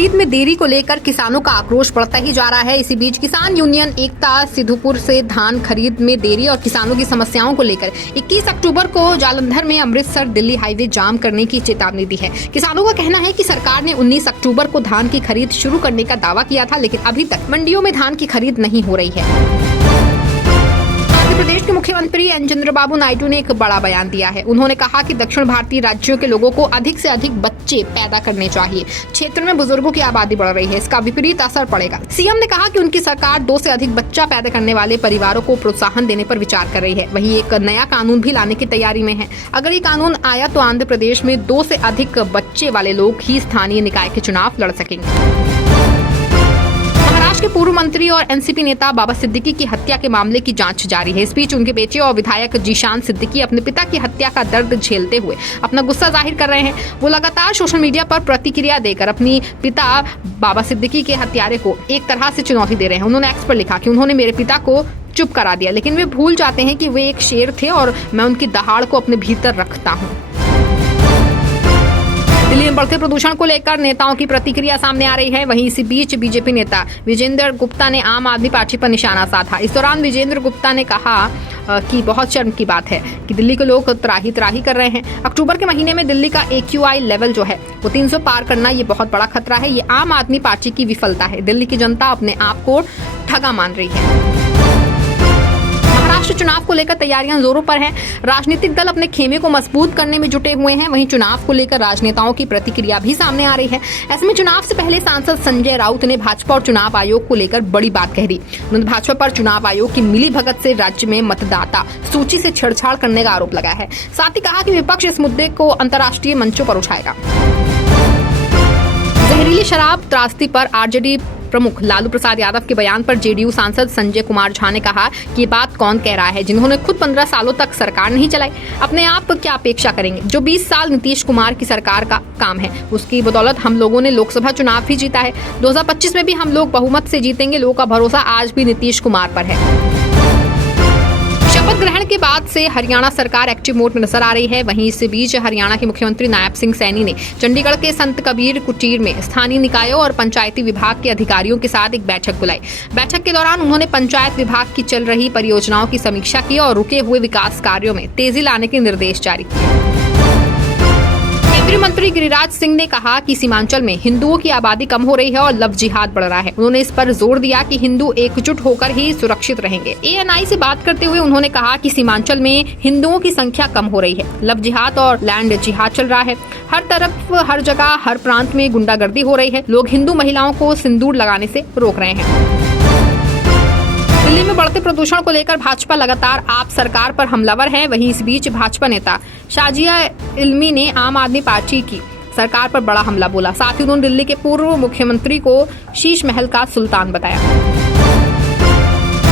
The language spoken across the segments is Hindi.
खरीद में देरी को लेकर किसानों का आक्रोश बढ़ता ही जा रहा है। इसी बीच किसान यूनियन एकता सिद्धपुर से धान खरीद में देरी और किसानों की समस्याओं को लेकर 21 अक्टूबर को जालंधर में अमृतसर दिल्ली हाईवे जाम करने की चेतावनी दी है। किसानों का कहना है कि सरकार ने 19 अक्टूबर को धान की खरीद शुरू करने का दावा किया था, लेकिन अभी तक मंडियों में धान की खरीद नहीं हो रही है। प्रदेश के मुख्यमंत्री एन चंद्रबाबू नायडू ने एक बड़ा बयान दिया है। उन्होंने कहा कि दक्षिण भारतीय राज्यों के लोगों को अधिक से अधिक बच्चे पैदा करने चाहिए। क्षेत्र में बुजुर्गों की आबादी बढ़ रही है, इसका विपरीत असर पड़ेगा। सीएम ने कहा कि उनकी सरकार 2 से अधिक बच्चा पैदा करने वाले परिवारों को प्रोत्साहन देने पर विचार कर रही है। वहीं एक नया कानून भी लाने की तैयारी में है। अगर ये कानून आया तो आंध्र प्रदेश में 2 से अधिक बच्चे वाले लोग ही स्थानीय निकाय के चुनाव लड़ सकेंगे। महाराष्ट्र के पूर्व मंत्री और एनसीपी नेता बाबा सिद्दीकी की हत्या के मामले की जांच जारी है। इस बीच उनके बेटे और विधायक जीशान सिद्दीकी अपने पिता की हत्या का दर्द झेलते हुए अपना गुस्सा जाहिर कर रहे हैं। वो लगातार सोशल मीडिया पर प्रतिक्रिया देकर अपनी पिता बाबा सिद्दीकी के हत्यारे को एक तरह से चुनौती दे रहे हैं। उन्होंने एक्स पर लिखा कि उन्होंने मेरे पिता को चुप करा दिया, लेकिन वे भूल जाते हैं कि वे एक शेर थे और मैं उनकी दहाड़ को अपने भीतर रखता हूँ। दिल्ली में बढ़ते प्रदूषण को लेकर नेताओं की प्रतिक्रिया सामने आ रही है। वहीं इसी बीच बीजेपी नेता विजेंद्र गुप्ता ने आम आदमी पार्टी पर निशाना साधा। इस दौरान विजेंद्र गुप्ता ने कहा कि बहुत शर्म की बात है कि दिल्ली के लोग त्राही कर रहे हैं। अक्टूबर के महीने में दिल्ली का AQI लेवल जो है वो 300 पार करना ये बहुत बड़ा खतरा है। ये आम आदमी पार्टी की विफलता है। दिल्ली की जनता अपने आप को ठगा मान रही है। महाराष्ट्र चुनाव को लेकर तैयारियां जोरों पर हैं। राजनीतिक दल अपने खेमे को मजबूत करने में जुटे हुए हैं। वहीं चुनाव को लेकर राजनेताओं की प्रतिक्रिया भी सामने आ रही है। ऐसे में चुनाव से पहले सांसद संजय राउत ने भाजपा और चुनाव आयोग को लेकर बड़ी बात कह दी। उन्होंने भाजपा पर चुनाव आयोग की मिलीभगत से राज्य में मतदाता सूची से छेड़छाड़ करने का आरोप लगाया है। साथ ही कहा कि विपक्ष इस मुद्दे को अंतर्राष्ट्रीय मंचों पर उठाएगा। जहरीली शराब त्रासदी पर आरजेडी प्रमुख लालू प्रसाद यादव के बयान पर जेडीयू सांसद संजय कुमार झा ने कहा कि ये बात कौन कह रहा है, जिन्होंने खुद 15 सालों तक सरकार नहीं चलाई। अपने आप क्या अपेक्षा करेंगे? जो 20 साल नीतीश कुमार की सरकार का काम है, उसकी बदौलत हम लोगों ने लोकसभा चुनाव भी जीता है। 2025 में भी हम लोग बहुमत से जीतेंगे। लोगों का भरोसा आज भी नीतीश कुमार पर है। शपथ ग्रहण के बाद से हरियाणा सरकार एक्टिव मोड में नजर आ रही है। वहीं इस बीच हरियाणा के मुख्यमंत्री नायब सिंह सैनी ने चंडीगढ़ के संत कबीर कुटीर में स्थानीय निकायों और पंचायती विभाग के अधिकारियों के साथ एक बैठक बुलाई। बैठक के दौरान उन्होंने पंचायत विभाग की चल रही परियोजनाओं की समीक्षा की और रुके हुए विकास कार्यों में तेजी लाने के निर्देश जारी किए। केंद्रीय मंत्री गिरिराज सिंह ने कहा कि सीमांचल में हिंदुओं की आबादी कम हो रही है और लव जिहाद बढ़ रहा है। उन्होंने इस पर जोर दिया कि हिंदू एकजुट होकर ही सुरक्षित रहेंगे। ANI से बात करते हुए उन्होंने कहा कि सीमांचल में हिंदुओं की संख्या कम हो रही है। लव जिहाद और लैंड जिहाद चल रहा है। हर तरफ, हर जगह, हर प्रांत में गुंडागर्दी हो रही है। लोग हिंदू महिलाओं को सिंदूर लगाने से रोक रहे हैं। दिल्ली में बढ़ते प्रदूषण को लेकर भाजपा लगातार आप सरकार पर हमलावर है। वहीं इस बीच भाजपा नेता शाजिया इल्मी ने आम आदमी पार्टी की सरकार पर बड़ा हमला बोला। साथ ही उन्होंने दिल्ली के पूर्व मुख्यमंत्री को शीश महल का सुल्तान बताया।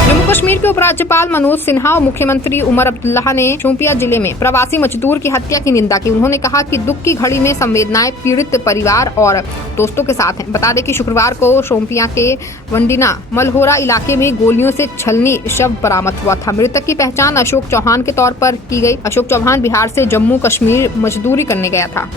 जम्मू कश्मीर के उपराज्यपाल मनोज सिन्हा और मुख्यमंत्री उमर अब्दुल्ला ने शोपियां जिले में प्रवासी मजदूर की हत्या की निंदा की। उन्होंने कहा कि दुख की घड़ी में संवेदनाएं पीड़ित परिवार और दोस्तों के साथ हैं। बता दें कि शुक्रवार को शोपियां के वंडिना मलहोरा इलाके में गोलियों से छलनी शव बरामद हुआ था। मृतक की पहचान अशोक चौहान के तौर पर की गई। अशोक चौहान बिहार से जम्मू कश्मीर मजदूरी करने गया था।